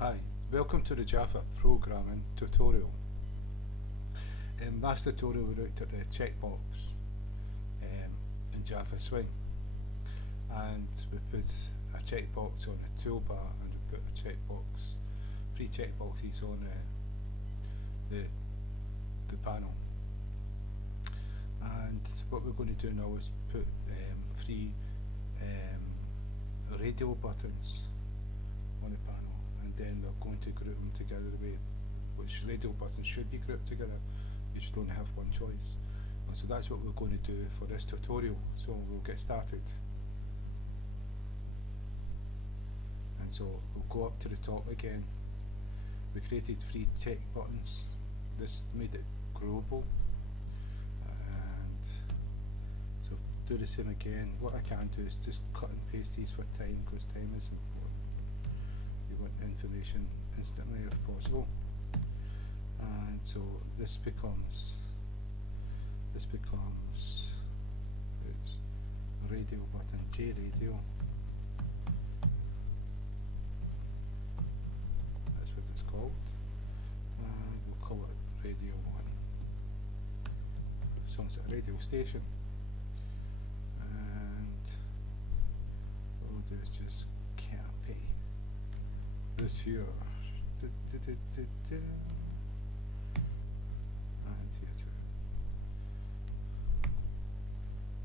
Hi, welcome to the Java programming tutorial. In last tutorial we looked at the checkbox in Java Swing, and we put a checkbox on the toolbar and we put a checkbox, 3 checkboxes on the panel. And what we're going to do now is put 3 radial buttons on the panel, and then we're going to group them together the way which radial buttons should be grouped together. You should only have one choice. And so that's what we're going to do for this tutorial. So we'll get started. And so we'll go up to the top again. We created 3 check buttons. This made it groupable. And so do the same again. What I can do is just cut and paste these for time, because time is important. You want information instantly if possible. And so this becomes it's a radial button, J radial. That's what it's called. And we'll call it radial 1. So it's a radial station. And what we'll do is just copy this here. And here too.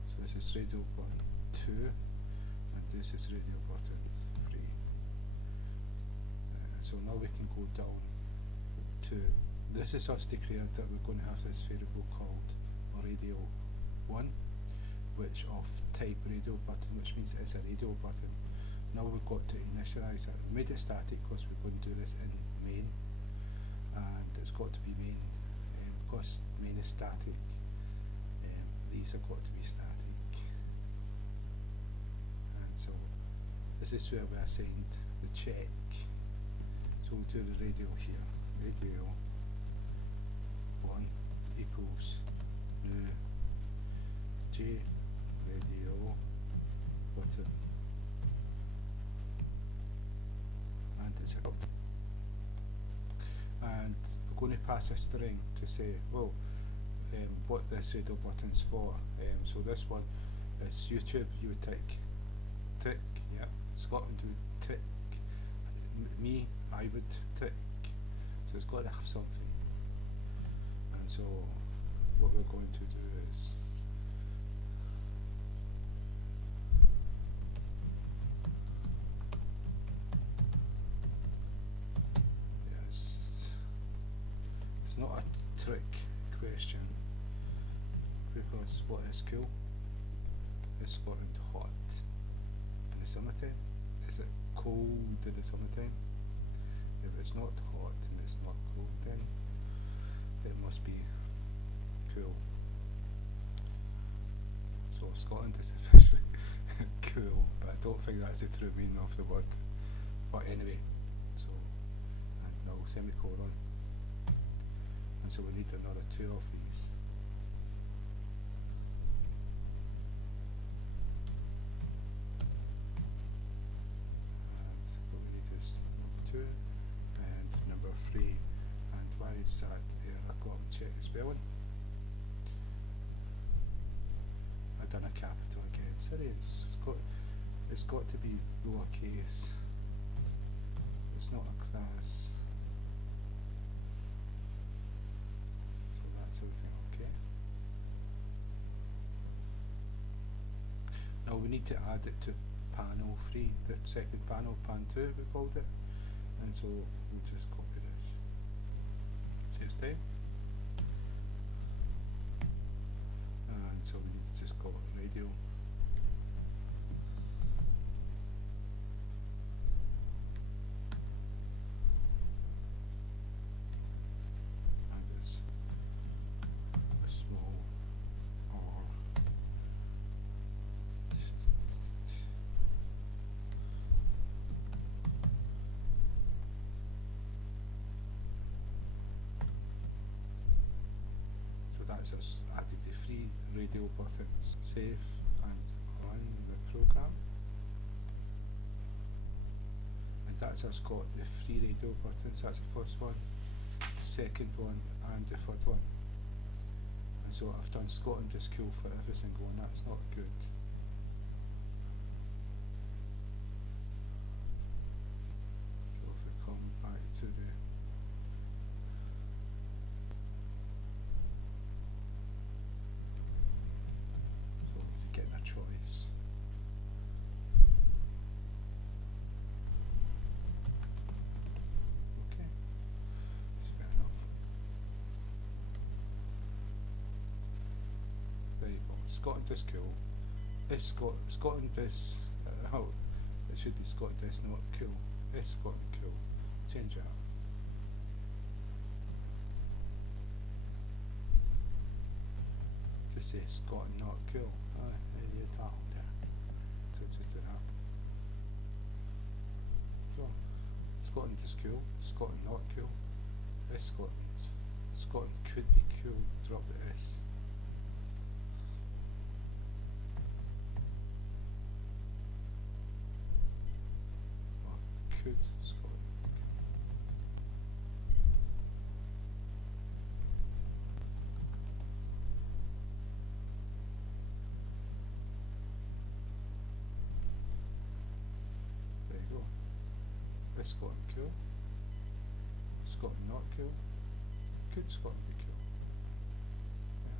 So this is radial button 2, and this is radial button 3. So now we can go down to, this is us declared that we're going to have this variable called radial 1, which of type radial button, which means it's a radial button. Now we've got to initialize it. We made it static because we're going to do this in main, and it's got to be main. Because main is static, these have got to be static. And so this is where we assigned the check. So we'll do the radial here. Radial 1 equals new J radial button. And it's a and we're going to pass a string to say, well, what this radial button's for. So this one is YouTube, you would tick, yeah. Scotland would tick, me, I would tick. So it's got to have something. And so what we're going to do is it's not a trick question, because what is cool? Is Scotland hot in the summertime? Is it cold in the summertime? If it's not hot and it's not cold, then it must be cool. So Scotland is officially cool, but I don't think that's the true meaning of the word. But anyway, so, and now semicolon. And so we need another 2 of these. And what we need is number 2 and number 3. And why is that here? I've got to check the spelling. I've done a capital again. Sorry, it's got to be lowercase. It's not a class. Okay. Now we need to add it to panel 3, the second panel, pan 2 we called it, and so we'll just copy this. Saves time. And so we need to just call it radial. That's us added the 3 radial buttons. Save and run the program. And that's us got the 3 radio buttons. That's the first one, the second one, and the third one. And so I've done Scotland is cool for every single one. That's not good. So if we come back to the getting a choice. Okay, that's fair enough. There you go. Scotland is cool. Is Scotland is oh, it should be Scotland is not cool. Is Scotland cool? Change that. Just say Scotland not cool. You down there. So just do that. So Scotland is cool, Scotland not cool, is Scotland. Scotland could be cool, drop the S. Or could Scotland be cool. Is Scotland cool? Scotland not cool? Could Scotland be cool? Yeah.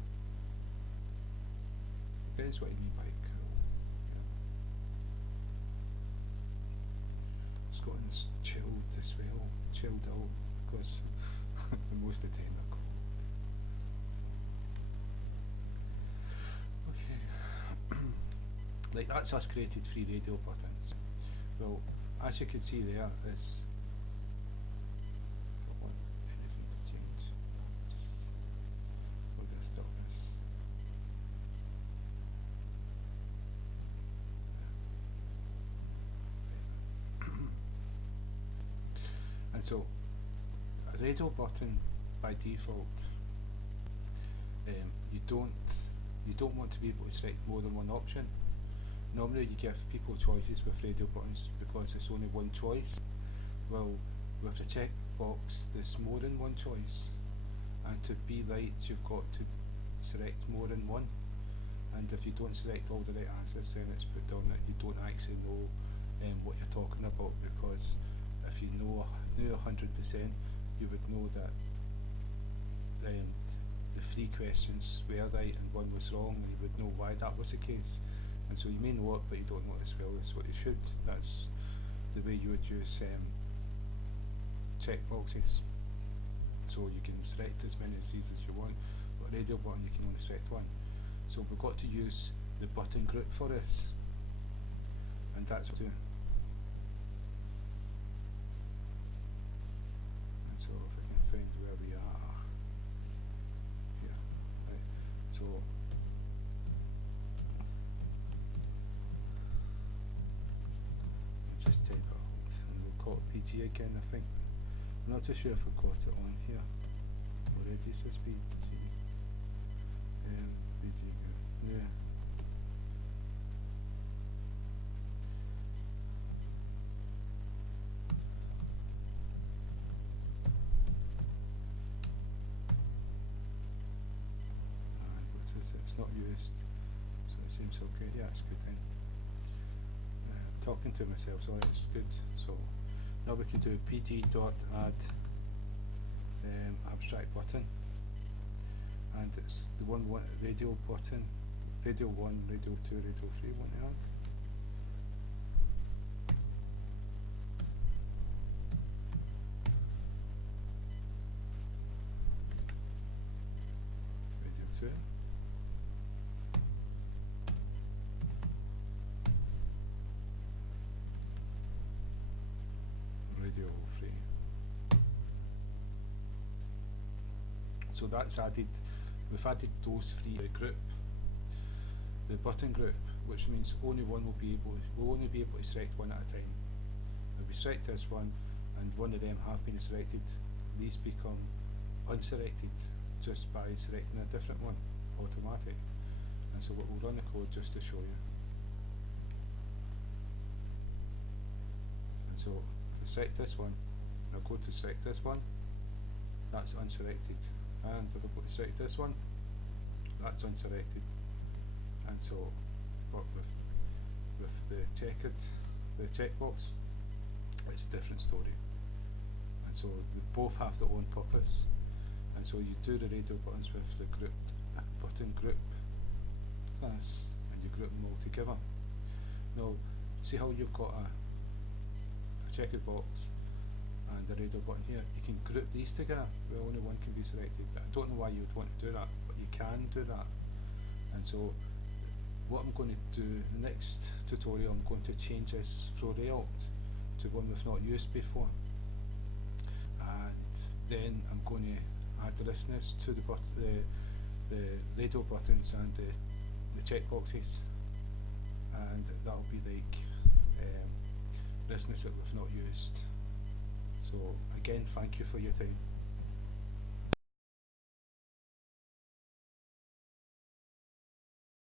Depends what you mean by cool. Yeah. Scotland's chilled as well, chilled out, because most of the time they're cold. So. Okay. Like that's us created 3 radio buttons. Well, as you can see there, this I don't want anything to change. We'll just stop this. And so a radio button by default, you don't want to be able to select more than one option. Normally you give people choices with radio buttons because it's only one choice. Well, with the checkbox there's more than one choice, and to be right you've got to select more than one, and if you don't select all the right answers then it's put down that you don't actually know what you're talking about, because if you knew 100% you would know that the 3 questions were right and 1 was wrong, and you would know why that was the case. And so you may know it, but you don't know it as well as what you should. That's the way you would use checkboxes. So you can select as many of these as you want, but radio button you can only select one. So we've got to use the button group for this, and that's what we do. And so if I can find where we are here, right. So just type it out and we'll call it PG again, I think. I'm not too sure if I've got it on here already. It says PG. PG, yeah. And what is it? It's not used, so it seems okay. Yeah, it's good then. Talking to myself, so it's good. So now we can do pg.add abstract button, and it's the one radio button, radio 1, radio 2, radio 3 want to add. Radio 2. Radio 3. So that's added, we've added those 3 to the group, the button group, which means only one will be able, we'll only be able to select one at a time. If we select this one and one of them have been selected, these become unselected just by selecting a different one, automatic. And so we'll run the code just to show you. And so if select this one, and I go to select this one, that's unselected, and if I go to select this one, that's unselected, and so but with the checkbox, it's a different story, and so they both have their own purpose, and so you do the radio buttons with the button group class, and you group them all together. Now, see how you've got a checkered box and the radio button here? You can group these together, well, only one can be selected. I don't know why you would want to do that, but you can do that. And so what I'm going to do in the next tutorial, I'm going to change this FlowLayout to one we've not used before, and then I'm going to add the listeners to the radio buttons and the checkboxes, and that'll be like listeners that we've not used. So again, thank you for your time.